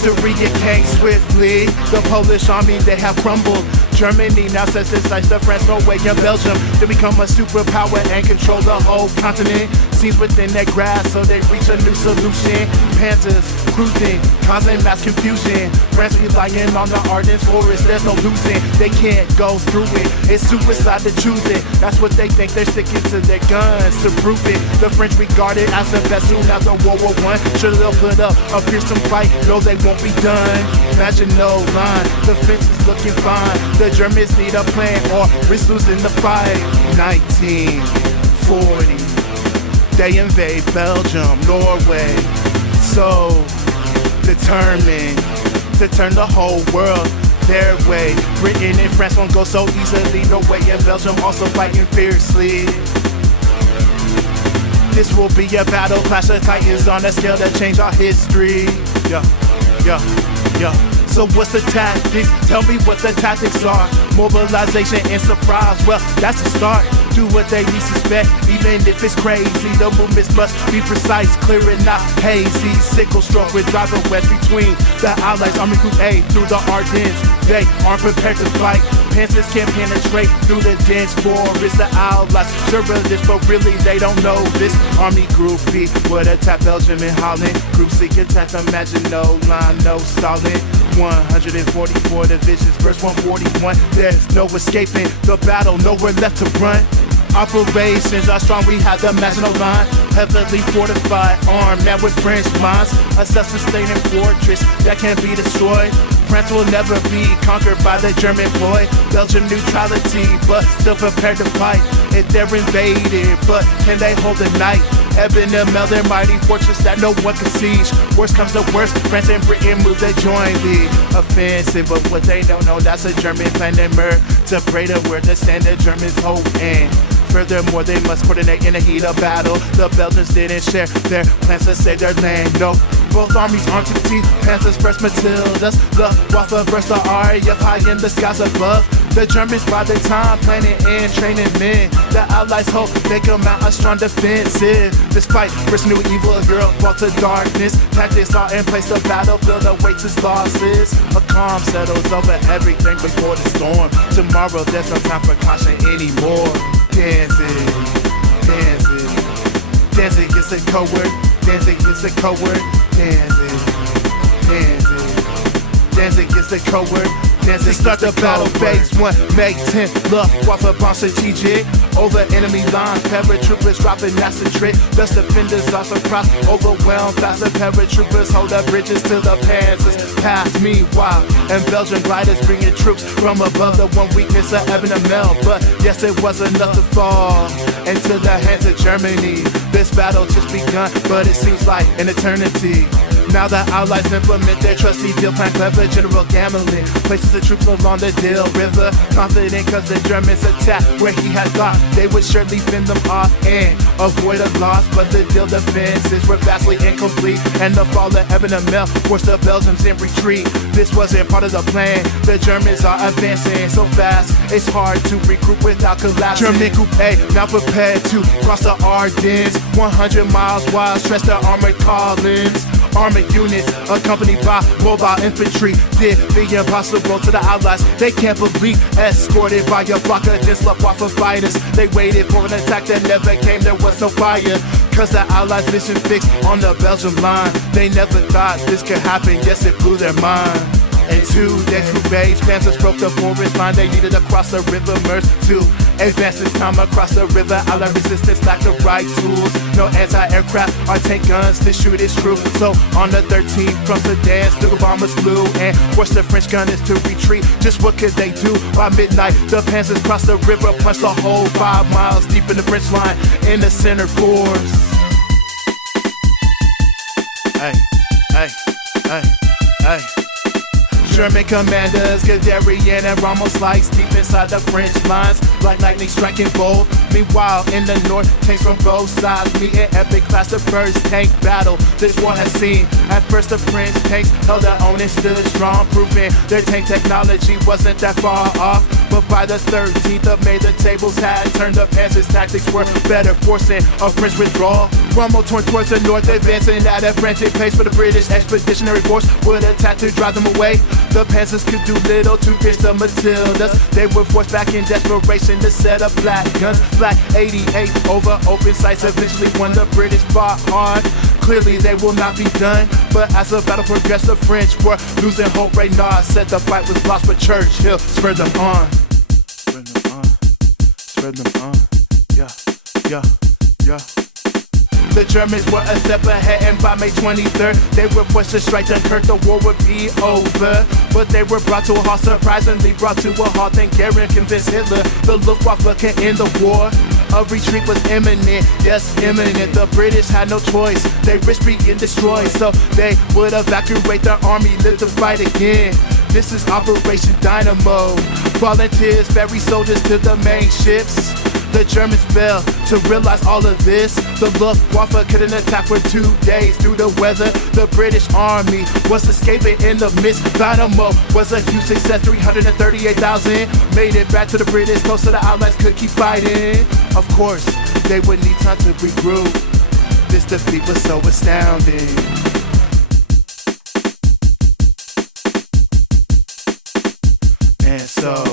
Victory it came swiftly. The Polish army, they have crumbled. Germany now sets its sights to France, Norway, and Belgium to become a superpower and control the whole continent. Scenes within their grasp, so they reach a new solution. Panzers cruising, causing mass confusion. France relying on the Ardennes forest, there's no losing. They can't go through it, it's suicide to choose it. That's what they think, they're sticking to their guns to prove it. The French regard it as the best soon after World War I. Sure they'll put up a fearsome fight, no they won't be done. Imagine no line, the fence is looking fine. The Germans need a plan or risk losing the fight. 1940, they invade Belgium, Norway. So determined to turn the whole world their way. Britain and France won't go so easily. Norway and Belgium also fighting fiercely. This will be a battle, clash of titans on a scale that change our history. Yeah. So what's the tactics? Tell me what the tactics are. Mobilization and surprise, well, that's a start. Do what they least suspect, even if it's crazy. The movements must be precise, clear and not hazy. Sickle stroke with driver west between the Allies. Army Group A through the Ardennes. They aren't prepared to fight. Panzers can't penetrate through the dense forest. The Allies sure of this, but really they don't know this. Army Group B would attack Belgium and Holland. Group C attack, imagine no line, no stalling. 144 divisions versus 141. There's no escaping the battle, nowhere left to run. Operations are strong, we have the Maginot Line. Heavily fortified, armed, man with French mines. A self-sustaining fortress that can't be destroyed. France will never be conquered by the German boy. Belgium neutrality, but still prepared to fight. If they're invaded, but can they hold the night? Eben and Mel, their mighty fortress that no one can siege. Worst comes to worst, France and Britain move to join the offensive. But what they don't know, that's a German plan to separate where to stand the Germans hope and furthermore, they must coordinate in the heat of battle. The Belgians didn't share their plans to save their land, no. Both armies armed to the teeth, Panthers versus Matildas. The Wolfe versus the RAF high in the skies above. The Germans by the time planning and training men. The Allies hope they come out a strong defensive. Despite first new evil, Europe brought to darkness. Tactics are in place, the battlefield awaits its losses. A calm settles over everything before the storm. Tomorrow there's no time for caution anymore. Danzig, Danzig, Danzig is the code word. Danzig is the code word. Danzig, Danzig, Danzig is the code word. Danzig start the battle phase 1, May 10th. Love, Wolfe bomb strategic over enemy lines. Paratroopers dropping that's a trick. Thus defenders are surprised, overwhelmed. Faster paratroopers hold up bridges to the Panzers pass. Meanwhile, and Belgian gliders bringing troops from above. The one weakness of Eben and Mel, but yes, it was enough to fall into the hands of Germany. This battle just begun, but it seems like an eternity. Now the Allies implement their trusty deal plan, clever General Gamelin places the troops along the Dill River, confident cause the Germans attacked where he had thought they would surely fend them off and avoid a loss. But the Dill defenses were vastly incomplete, and the fall of Eben and Mel forced the Belgians in retreat. This wasn't part of the plan, the Germans are advancing so fast, it's hard to regroup without collapsing. German Group A now prepared to cross the Ardennes, 100 miles wide, stretch their armored columns. Armored units accompanied by mobile infantry did the impossible to the Allies. They can't believe, escorted by a flock of Wolfe fighters. They waited for an attack that never came, there was no fire. Cause the Allies' mission fixed on the Belgian line. They never thought this could happen, yes it blew their mind. In 2 days, Group A's Panzers broke the forest line. They needed to cross the river Meuse to advance this time across the river. Allied resistance lacked the right tools. No anti-aircraft or tank guns to shoot its true. So on the 13th from Sedan, the bombers flew and forced the French gunners to retreat. Just what could they do? By midnight, the Panzers crossed the river, punched the whole 5 miles deep in the French line in the center course. Hey, hey, hey, hey. German commanders, Guderian and Rommel slice deep inside the French lines, like lightning striking bold. Meanwhile, in the north, tanks from both sides meet in epic class. The first tank battle this war has seen. At first, the French tanks held their own and stood strong, proving their tank technology wasn't that far off. But by the 13th of May, the tables had turned. The Panzer's tactics were better, forcing a French withdrawal. Rommel torn towards the north, advancing at a frantic pace, for the British Expeditionary Force would attack to drive them away. The Panzers could do little to pierce the Matildas. They were forced back in desperation to set up black guns. Black 88 over open sights eventually won. The British fought hard. Clearly they will not be done, but as the battle progressed, the French were losing hope. Reynard said the fight was lost, but Churchill spurred them on. Spurred them on, spurred them on. Yeah, yeah, yeah. The Germans were a step ahead, and by May 23rd, they were forced to strike Dunkirk. The war would be over, but they were brought to a halt, surprisingly brought to a halt. Then Goering convinced Hitler the Luftwaffe can end the war. A retreat was imminent, yes, imminent. The British had no choice, they risked being destroyed, so they would evacuate their army, live to fight again. This is Operation Dynamo. Volunteers ferry soldiers to the main ships. The Germans failed to realize all of this. The Luftwaffe couldn't attack for 2 days through the weather. The British army was escaping in the mist. Dynamo was a huge success, 338,000 made it back to the British coast so the Allies could keep fighting. Of course, they would need time to regroup. This defeat was so astounding. And so,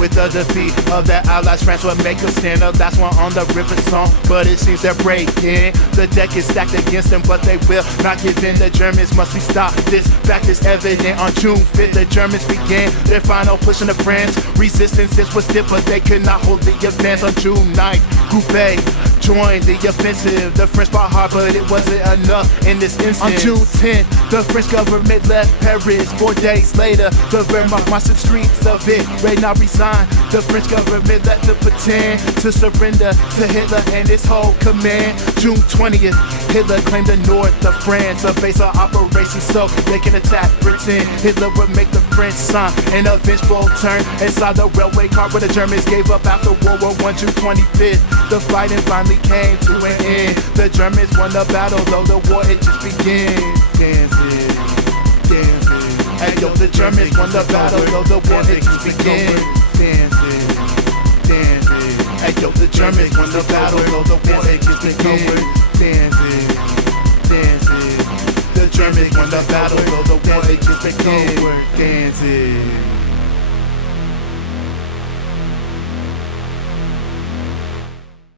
with the defeat of the Allies, France would make a stand. The last one on the river song, but it seems they're breaking. The deck is stacked against them, but they will not give in. The Germans must be stopped. This fact is evident. On June 5th, the Germans began their final push into France. Resistance was stiff, but they could not hold the advance. On June 9th, Group A joined the offensive. The French fought hard, but it wasn't enough in this instance. On June 10th, the French government left Paris. 4 days later, the Wehrmacht marched the streets of it. Reynard resigned. The French government let them pretend to surrender to Hitler and his whole command. June 20th, Hitler claimed the north of France, a base of operations so they can attack Britain. Hitler would make the French sign an vengeful turn inside the railway car where the Germans gave up after World War I. June 25th, the fighting finally came to an end. The Germans won the battle, though the war it just began. Danzig, Danzig. Hey yo, the Germans won the battle, though the war it just began. Danzig, Danzig. Hey yo, the Germans won the battle, though the war it just began. Danzig, Danzig. The Germans won the battle, though the war it just began. Danzig.